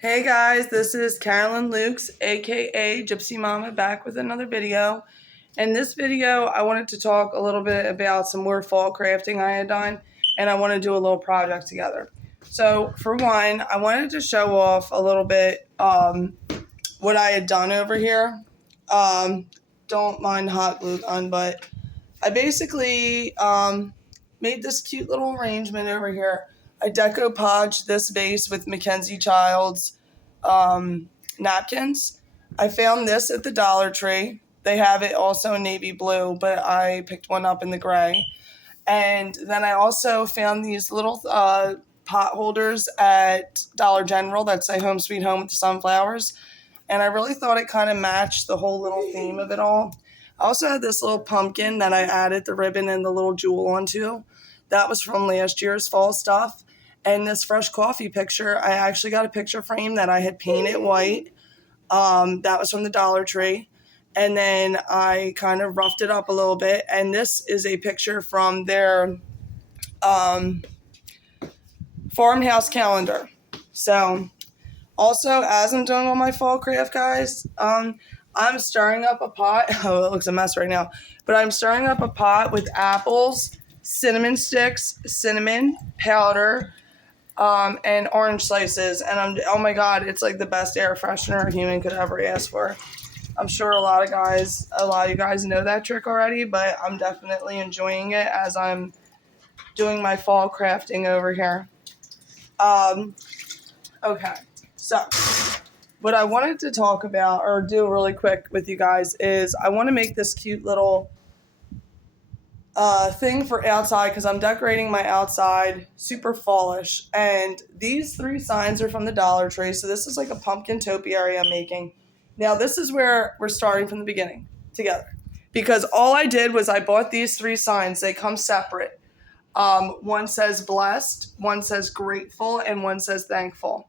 Hey guys, this is Carolyn Lukes, aka Gypsy Mama, back with another video. In this video, I wanted to talk a little bit about some more fall crafting I had done, and I want to do a little project together. So, for one, I wanted to show off a little bit what I had done over here. Don't mind hot glue gun, but I basically made this cute little arrangement over here. I decoupaged this vase with Mackenzie Child's napkins. I found this at the Dollar Tree. They have it also in navy blue, but I picked one up in the gray. And then I also found these little pot holders at Dollar General that say Home Sweet Home with the sunflowers. And I really thought it kind of matched the whole little theme of it all. I also had this little pumpkin that I added the ribbon and the little jewel onto. That was from last year's fall stuff. And this fresh coffee picture, I actually got a picture frame that I had painted white. That was from the Dollar Tree. And then I kind of roughed it up a little bit. And this is a picture from their farmhouse calendar. So, also, as I'm doing all my fall craft, guys, I'm stirring up a pot. Oh, it looks a mess right now. But I'm stirring up a pot with apples, cinnamon sticks, cinnamon powder, and orange slices. And oh my God, it's like the best air freshener a human could ever ask for. I'm sure a lot of you guys know that trick already, but I'm definitely enjoying it as I'm doing my fall crafting over here. Okay, so what I wanted to talk about or do really quick with you guys is I want to make this cute little thing for outside because I'm decorating my outside super fallish. And these 3 signs are from the Dollar Tree. So this is like a pumpkin topiary I'm making. Now this is where we're starting from the beginning together. Because all I did was I bought these 3 signs. They come separate. One says blessed, one says grateful, and one says thankful.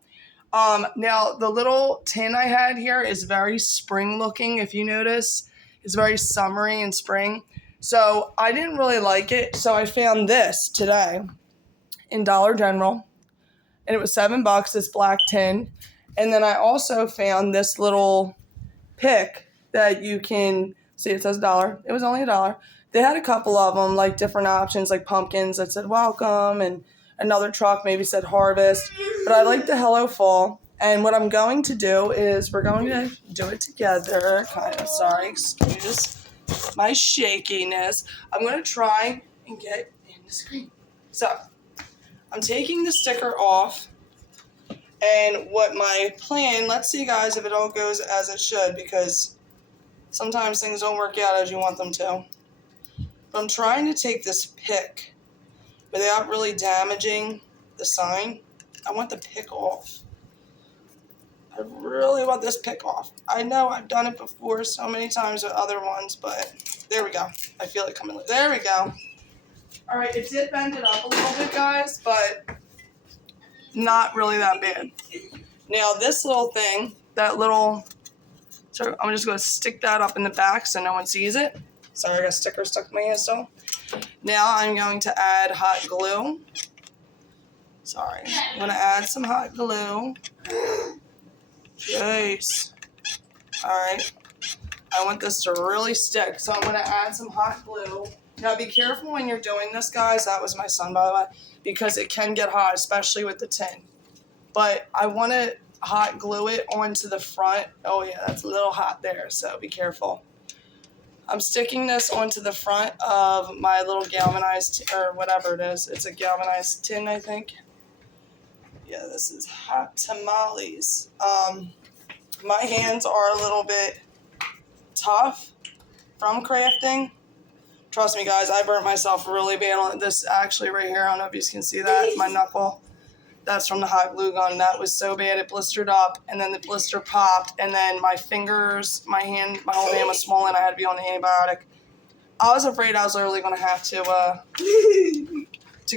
Now the little tin I had here is very spring looking. If you notice, it's very summery and spring. So I didn't really like it. So I found this today in Dollar General and it was $7, this black tin. And then I also found this little pick that you can see, it says $1. It was only $1. They had a couple of them, like different options, like pumpkins that said welcome, and another truck maybe said harvest. But I like the Hello Fall. And what I'm going to do is we're going to do it together. Kind of, sorry, excuse my shakiness. I'm going to try and get in the screen. So I'm taking the sticker off. And what my plan, let's see guys if it all goes as it should, because sometimes things don't work out as you want them to. But I'm trying to take this pick without really damaging the sign. I want the pick off. I really want this pick off. I know I've done it before so many times with other ones, but there we go. I feel it coming. There we go. All right, it did bend it up a little bit, guys, but not really that bad. Now this little thing, so I'm just going to stick that up in the back so no one sees it. Sorry, I got a sticker stuck in my hand still. Now I'm going to add hot glue. Sorry, I'm going to add some hot glue. Jeez. Alright. I want this to really stick, so I'm going to add some hot glue. Now be careful when you're doing this, guys. That was my son, by the way, because it can get hot, especially with the tin. But I want to hot glue it onto the front. Oh yeah, that's a little hot there, so be careful. I'm sticking this onto the front of my little galvanized, or whatever it is. It's a galvanized tin, I think. Yeah, this is hot tamales. My hands are a little bit tough from crafting. Trust me, guys, I burnt myself really bad on this actually right here. I don't know if you can see that, my knuckle. That's from the hot glue gun. That was so bad it blistered up, and then the blister popped, and then my fingers, my whole hand was swollen. I had to be on the antibiotic. I was afraid I was literally going to have to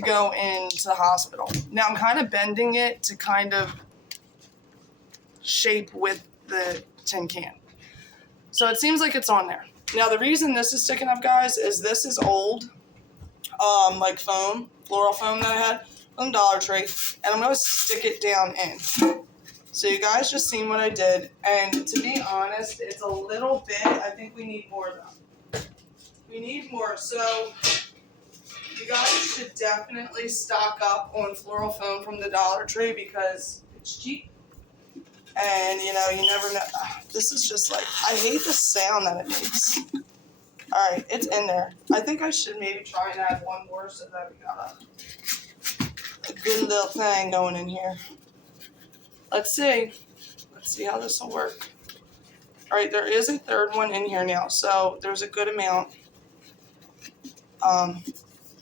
go into the hospital. Now I'm kind of bending it to kind of shape with the tin can. So it seems like it's on there. Now the reason this is sticking up, guys, is this is old, like foam, floral foam that I had from Dollar Tree, and I'm going to stick it down in. So you guys just seen what I did, and to be honest, it's a little bit. I think we need more though. We need more. So you guys should definitely stock up on floral foam from the Dollar Tree because it's cheap. And you know, you never know. This is just like, I hate the sound that it makes. Alright, it's in there. I think I should maybe try and add one more so that we got a good little thing going in here. Let's see. Let's see how this will work. Alright, there is a third one in here now, so there's a good amount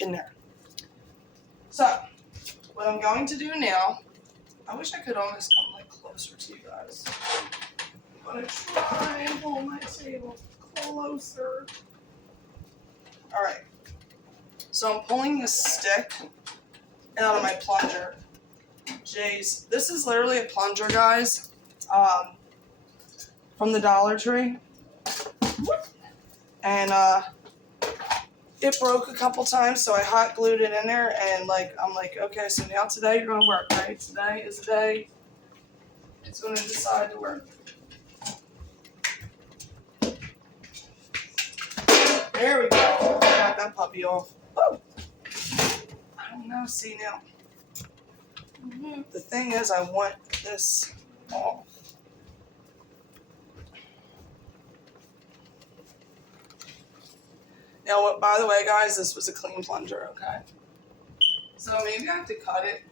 in there. So, what I'm going to do now, I wish I could almost come like closer to you guys. I'm going to try and hold my table closer. Alright, so I'm pulling this stick out of my plunger. Jeez, this is literally a plunger, guys, from the Dollar Tree. And it broke a couple times, so I hot glued it in there, and like I'm like, okay, so now today you're gonna work, right? Today is the day it's gonna decide to work. There we go. Got that puppy off. Oh, I don't know. See now. The thing is, I want this off. Now, what? By the way, guys, this was a clean plunger. Okay. So maybe I have to cut it.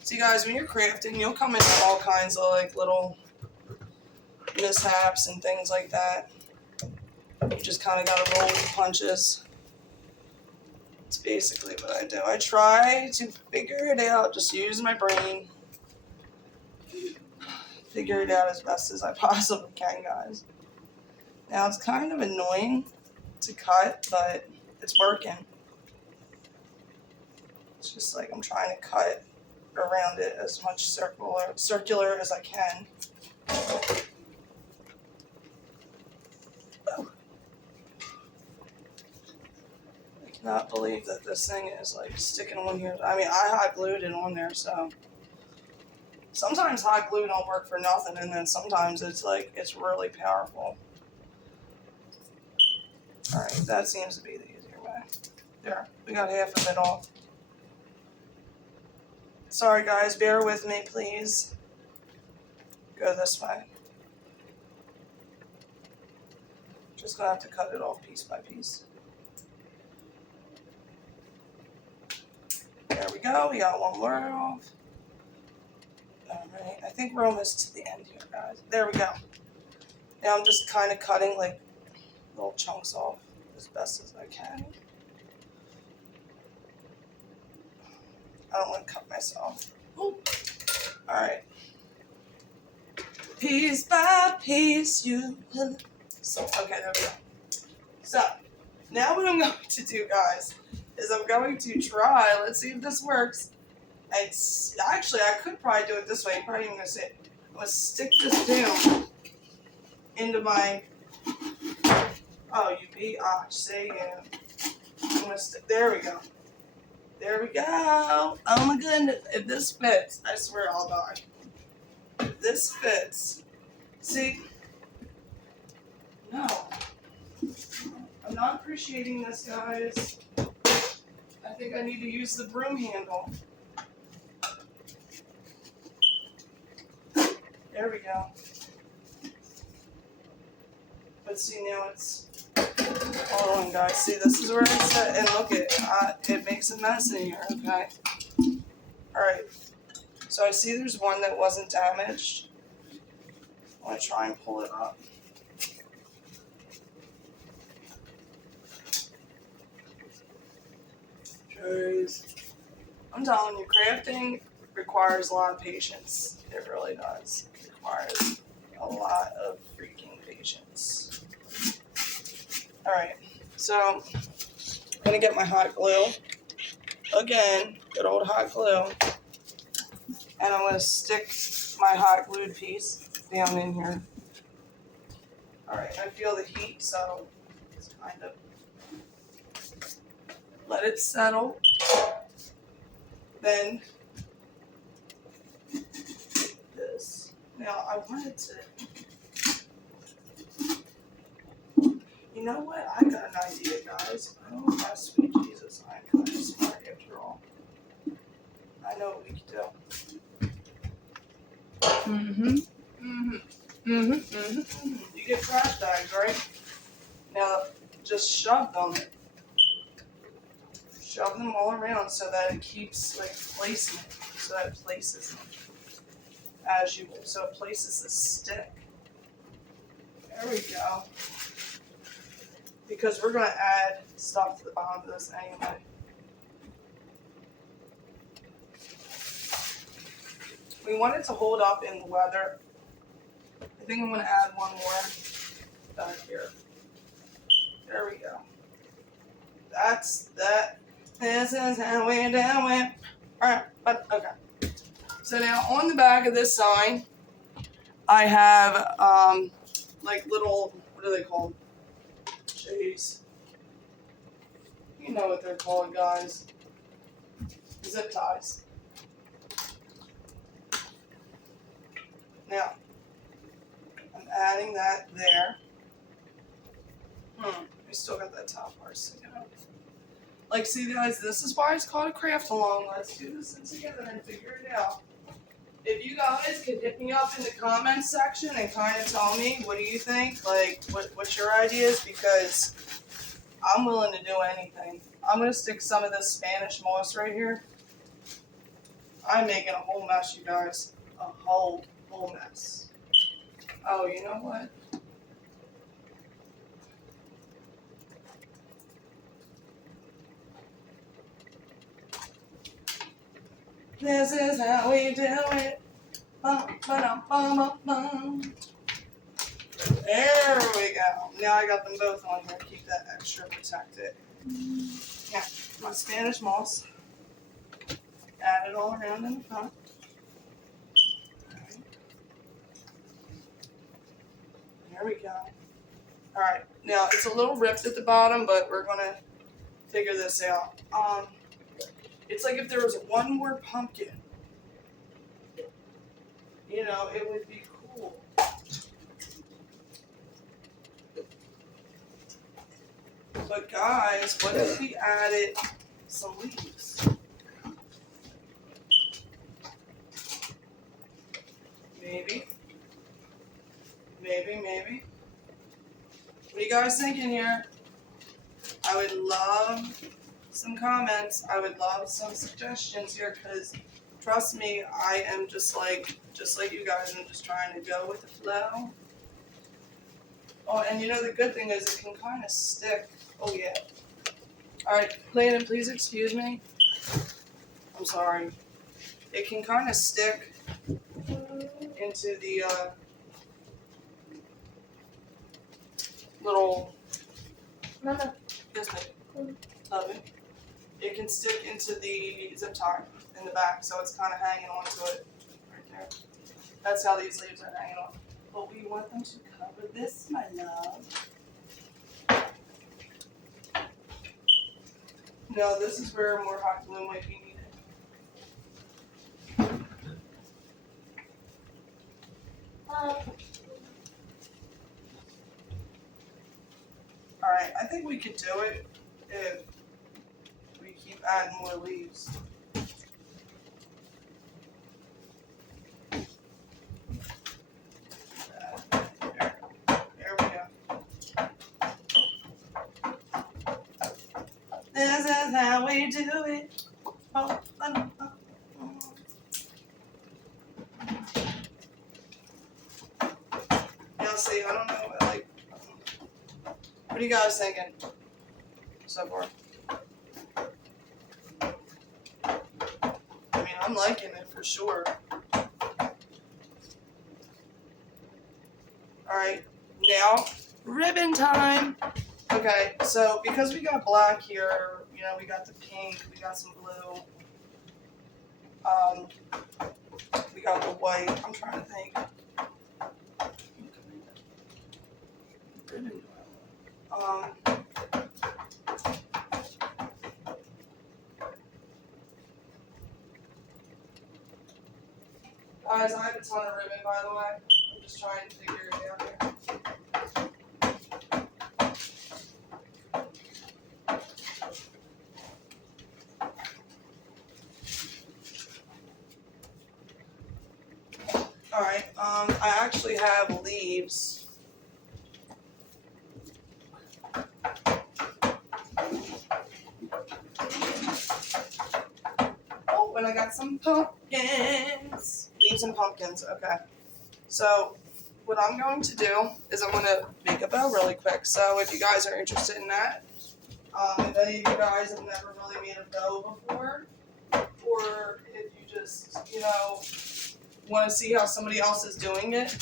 See, guys, when you're crafting, you'll come into all kinds of like little mishaps and things like that. You just kind of got to roll with the punches. That's basically what I do. I try to figure it out, just use my brain. Figure it out as best as I possibly can, guys. Now, it's kind of annoying to cut, but it's working. It's just like I'm trying to cut around it as much circular as I can. Not believe that this thing is like sticking on here. I mean, I hot glued it on there, so sometimes hot glue don't work for nothing, and then sometimes it's like it's really powerful. All right, that seems to be the easier way. There, we got half of it off. Sorry guys, bear with me, please. Go this way. Just gonna have to cut it off piece by piece. There we go, we got one more off. Alright, I think we're almost to the end here, guys. There we go. Now I'm just kind of cutting like little chunks off as best as I can. I don't want to cut myself. Alright. Piece by piece you will. So, okay, there we go. So, now what I'm going to do, guys, is I'm going to try, let's see if this works. It's, actually, I could probably do it this way. You're probably even going to see it. I'm going to stick this down into my, oh, you biatch, say again. I'm going to stick, there we go. There we go. Oh my goodness. If this fits, I swear I'll die. If this fits, see, no. I'm not appreciating this, guys. I think I need to use the broom handle. There we go. But see, now it's, hold on, guys. See, this is where it's at, and look it makes a mess in here, okay? Alright. So I see there's one that wasn't damaged. I want to try and pull it up. Jeez. I'm telling you, crafting requires a lot of patience. It really does. It requires a lot of freaking patience. Alright, so I'm going to get my hot glue. Again, good old hot glue. And I'm going to stick my hot glued piece down in here. Alright, I feel the heat, so it's kind of let it settle. Then this. Now, I wanted to... You know what? I got an idea, guys. Oh, my sweet Jesus. I'm kind of smart after all. I know what we could do. You get trash bags, right? Now, just shove them. Shove them all around so that it keeps, like, placing it. So that it places them. As you... So it places the stick. There we go. Because we're going to add stuff to the bottom of this anyway. We want it to hold up in the weather. I think I'm going to add one more back here. There we go. That's that. This is how we do it. Alright, but okay. So now on the back of this sign, I have like little, what are they called? Jeez. You know what they're called, guys. Zip ties. Now, I'm adding that there. We still got that top part sticking out. Like, see guys, this is why it's called a craft along. Let's do this together and figure it out. If you guys could hit me up in the comments section and kind of tell me, what do you think? Like, what's your ideas? Because I'm willing to do anything. I'm going to stick some of this Spanish moss right here. I'm making a whole mess, you guys. A whole mess. Oh, you know what? This is how we do it. Bum, ba-dum, bum, bum, bum. There we go. Now I got them both on here. Keep that extra protected. Yeah, my Spanish moss. Add it all around in the front. Right. There we go. Alright, now it's a little ripped at the bottom, but we're going to figure this out. It's like if there was one more pumpkin, you know, it would be cool. But guys, what if we added some leaves? Maybe. What are you guys thinking here? I would love some comments. I would love some suggestions here, because trust me, I am just like you guys. I'm just trying to go with the flow. Oh, and you know the good thing is it can kind of stick. Oh yeah. All right, Landon, please excuse me. I'm sorry. It can kind of stick into the little. Mama. Yes, babe. Love it. It can stick into the zip tie in the back, so it's kind of hanging onto it right there. That's how these leaves are hanging on. But we want them to cover this, my love. No, this is where more hot glue might be needed. Alright, I think we could do it if we keep adding more leaves. There we go. This is how we do it. Oh, oh, oh. Now see, I don't know, like, what are you guys thinking so far? I mean, I'm liking it for sure. Alright, now, ribbon time! Okay, so because we got black here, you know, we got the pink, we got some blue, we got the white. I'm trying to think. Ribbon do I want? Guys, I have a ton of ribbon, by the way. I'm just trying to figure it out here. Alright, I actually have leaves. Oh, and I got some pumpkins. Leaves and pumpkins, okay. So, what I'm going to do is I'm going to make a bow really quick. So, if you guys are interested in that, if any of you guys have never really made a bow before, or if you just, want to see how somebody else is doing it,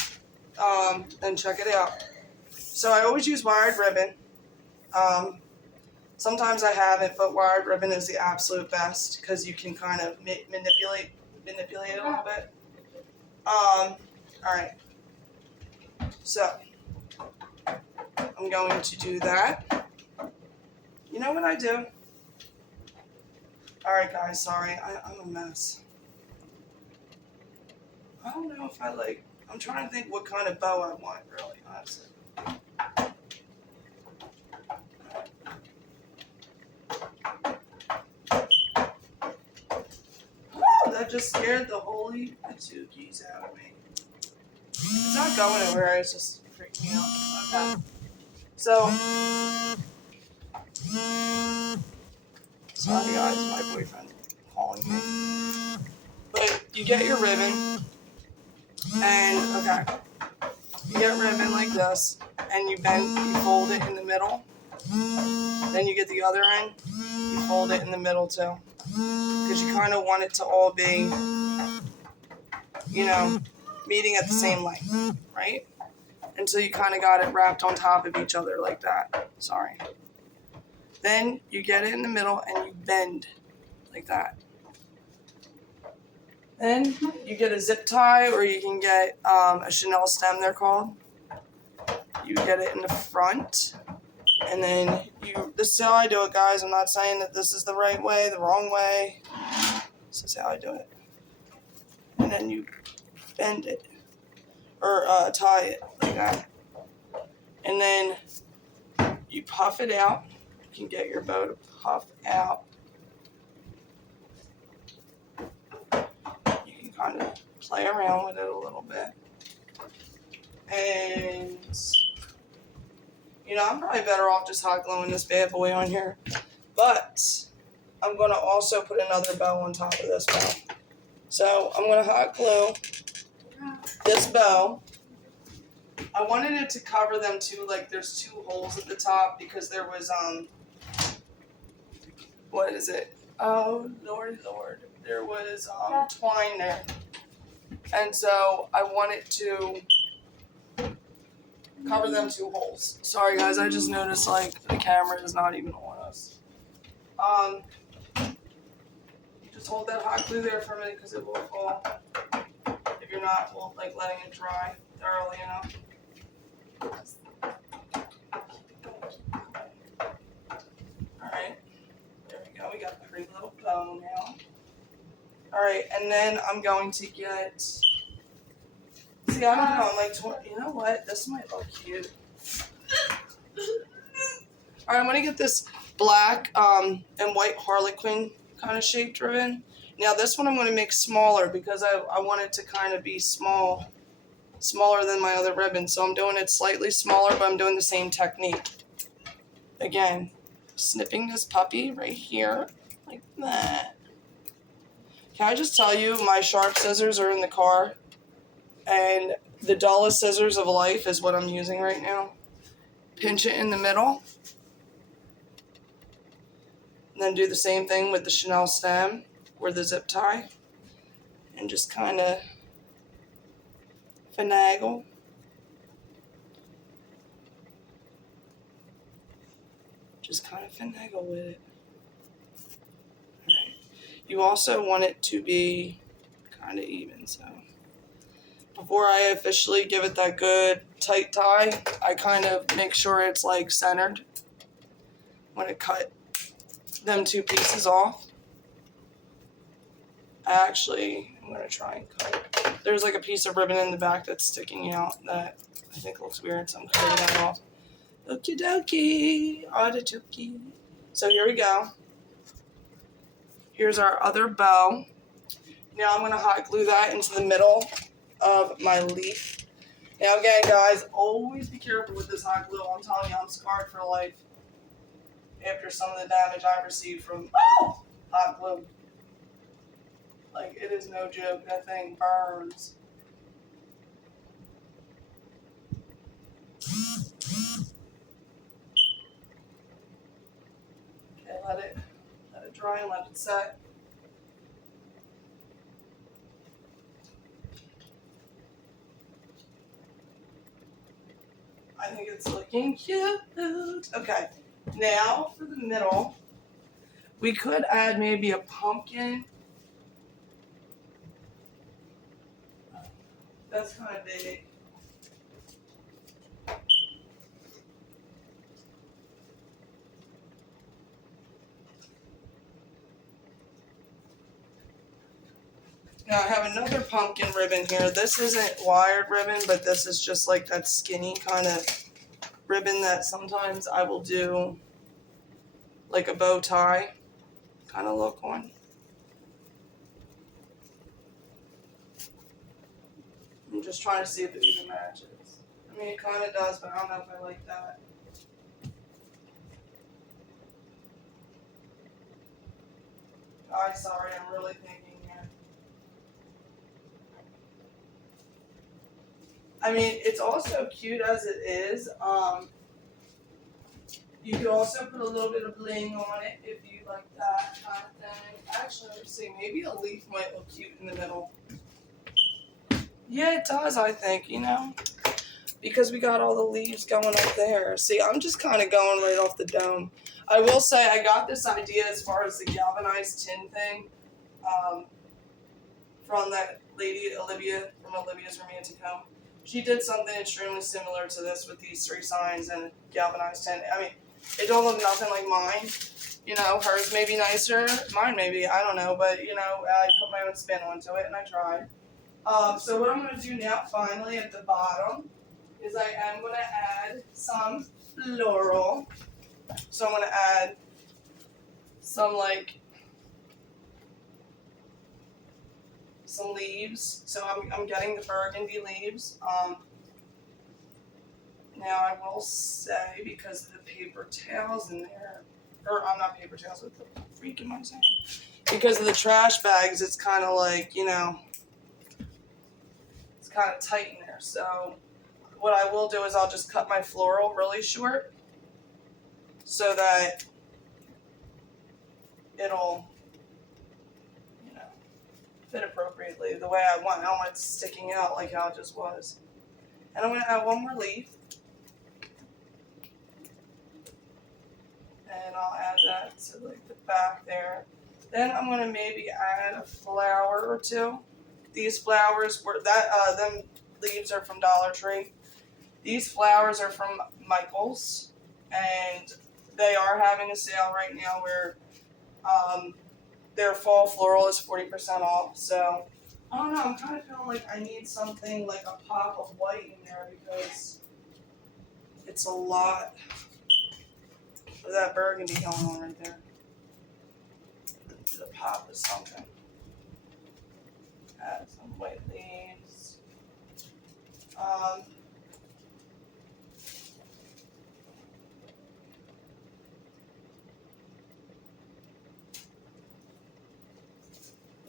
then check it out. So I always use wired ribbon. Sometimes I haven't, but wired ribbon is the absolute best because you can kind of manipulate it a little bit. All right. So I'm going to do that. You know what I do? All right, guys. Sorry, I'm a mess. I don't know if I'm trying to think what kind of bow I want, really, honestly. Oh, that just scared the holy patookies out of me. It's not going anywhere, it's just freaking me out. Okay. So, sorry guys, my boyfriend calling me. But you get your ribbon, and okay, you get ribbon like this, and you fold it in the middle. Then you get the other end, you fold it in the middle too, because you kind of want it to all be, meeting at the same length, right? And so you kind of got it wrapped on top of each other like that. Sorry. Then you get it in the middle and you bend like that. Then you get a zip tie, or you can get a Chanel stem, they're called. You get it in the front, and then this is how I do it, guys. I'm not saying that this is the right way, the wrong way. This is how I do it. And then you bend it, or tie it like that. And then you puff it out. You can get your bow to puff out. You can kind of play around with it a little bit. And, I'm probably better off just hot gluing this bad boy on here. But I'm going to also put another bow on top of this bow. So I'm going to hot glue this bow. I wanted it to cover them too, like there's 2 holes at the top because there was, what is it? Oh, Lord. There was twine there. And so I wanted to cover them 2 holes. Sorry guys, I just noticed the camera is not even on us. Just hold that hot glue there for a minute because it will fall. If you're not, letting it dry thoroughly enough. Alright, there we go. We got a pretty little bow now. Alright, and then I'm going to get, see, I don't know, you know what? This might look cute. Alright, I'm going to get this black and white harlequin kind of shaped ribbon. Now this one I'm going to make smaller because I want it to kind of be smaller than my other ribbon. So I'm doing it slightly smaller, but I'm doing the same technique. Again, snipping this puppy right here, like that. Can I just tell you, my sharp scissors are in the car, and the dullest scissors of life is what I'm using right now. Pinch it in the middle. And then do the same thing with the Chanel stem or the zip tie. And just kind of finagle. Just kind of finagle with it. Alright. You also want it to be kind of even, so before I officially give it that good tight tie, I kind of make sure it's centered. When I cut them 2 pieces off, I'm going to try and cut There's like a piece of ribbon in the back that's sticking out that I think looks weird, so I'm cutting that off. Okie dokie, artichoke. So here we go. Here's our other bow. Now I'm going to hot glue that into the middle of my leaf. Now again, guys, always be careful with this hot glue. I'm telling you, I'm scarred for life after some of the damage I received from hot glue. Like, it is no joke. That thing burns. Okay, let it dry and let it set. I think it's looking cute. Okay, now for the middle, we could add maybe a pumpkin. That's kind of big. Now I have another pumpkin ribbon here. This isn't wired ribbon, but this is just like that skinny kind of ribbon that sometimes I will do like a bow tie kind of look on. I'm just trying to see if it even matches. I mean, it kind of does, but I don't know if I like that. Sorry, I'm really thinking here. I mean, it's also cute as it is. You could also put a little bit of bling on it if you like that kind of thing. Actually, let's see, maybe a leaf might look cute in the middle. Yeah, it does, I think, you know, because we got all the leaves going up there. See, I'm just kind of going right off the dome. I will say I got this idea as far as the galvanized tin thing from that lady, Olivia, from Olivia's Romantic Home. She did something extremely similar to this with these 3 signs and galvanized tin. I mean, it don't look nothing like mine. You know, hers may be nicer, mine maybe, I don't know, but, you know, I put my own spin onto it and I tried. So what I'm going to do now, finally, at the bottom, is I am going to add some floral. So I'm going to add some, like, some leaves. So I'm getting the burgundy leaves. Now I will say, because of the paper towels in there, or I'm not paper towels, what the freak am I saying? Because of the trash bags, it's kind of like, you know, it's kind of tight in there. So what I will do is I'll just cut my floral really short so that it'll, you know, fit appropriately the way I want. I don't want it sticking out like how it just was. And I'm going to add one more leaf. And I'll add that to like the back there. Then I'm going to maybe add a flower or 2. These flowers were them leaves are from Dollar Tree. These flowers are from Michael's, and they are having a sale right now where their fall floral is 40% off. So I don't know. I'm kind of feeling like I need something like a pop of white in there because it's a lot of that burgundy going on right there. The pop is something. Add some white leaves.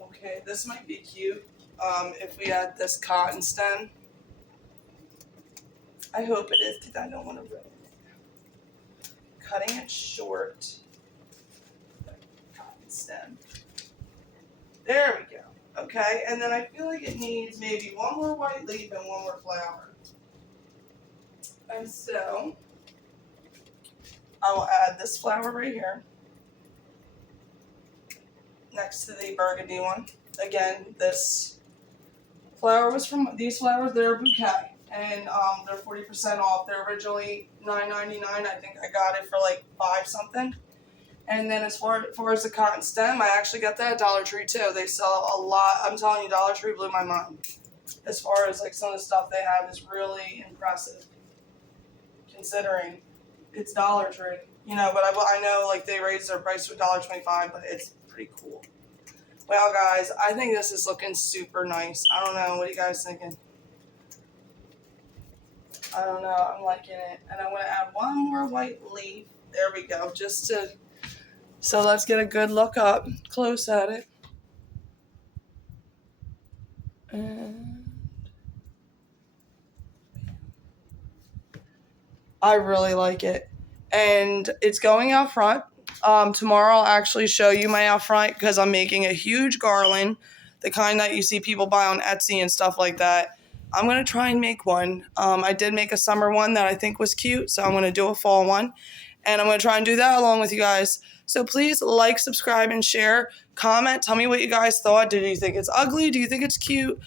Okay, this might be cute if we add this cotton stem. I hope it is because I don't want to ruin it. Cutting it short. Cotton stem. There we go. Okay, and then I feel like it needs maybe one more white leaf and one more flower. And so I'll add this flower right here next to the burgundy one. Again, this flower was from these flowers. They're a bouquet, and they're 40% off. They're originally $9.99. I think I got it for like $5 something. And then as far as the cotton stem, I actually got that at Dollar Tree too. They sell a lot. I'm telling you, Dollar Tree blew my mind. as far as like some of the stuff they have is really impressive, considering it's Dollar Tree. You know, but I know like they raised their price to $1.25, but it's pretty cool. Well, guys, I think this is looking super nice. I don't know. What are you guys thinking? I don't know. I'm liking it. And I'm going to add one more white leaf. There we go. So let's get a good look up close at it. And I really like it. And it's going out front. Tomorrow I'll actually show you my out front because I'm making a huge garland, the kind that you see people buy on Etsy and stuff like that. I'm going to try and make one. I did make a summer one that I think was cute, so I'm going to do a fall one. And I'm going to try and do that along with you guys. So please like, subscribe, and share. Comment. Tell me what you guys thought. Did you think it's ugly? Do you think it's cute?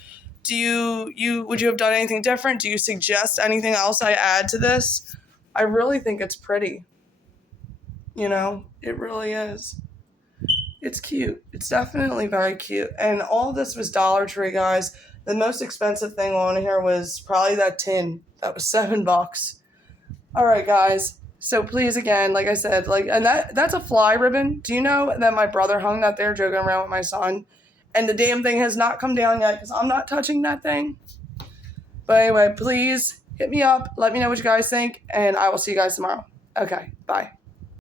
Would you have done anything different? Do you suggest anything else I add to this? I really think it's pretty. You know, it really is. It's cute. It's definitely very cute. And all this was Dollar Tree, guys. The most expensive thing on here was probably that tin. That was $7. All right, guys. So please, again, like I said, and that's a fly ribbon. Do you know that my brother hung that there joking around with my son? And the damn thing has not come down yet because I'm not touching that thing. But anyway, please hit me up. Let me know what you guys think. And I will see you guys tomorrow. Okay, bye.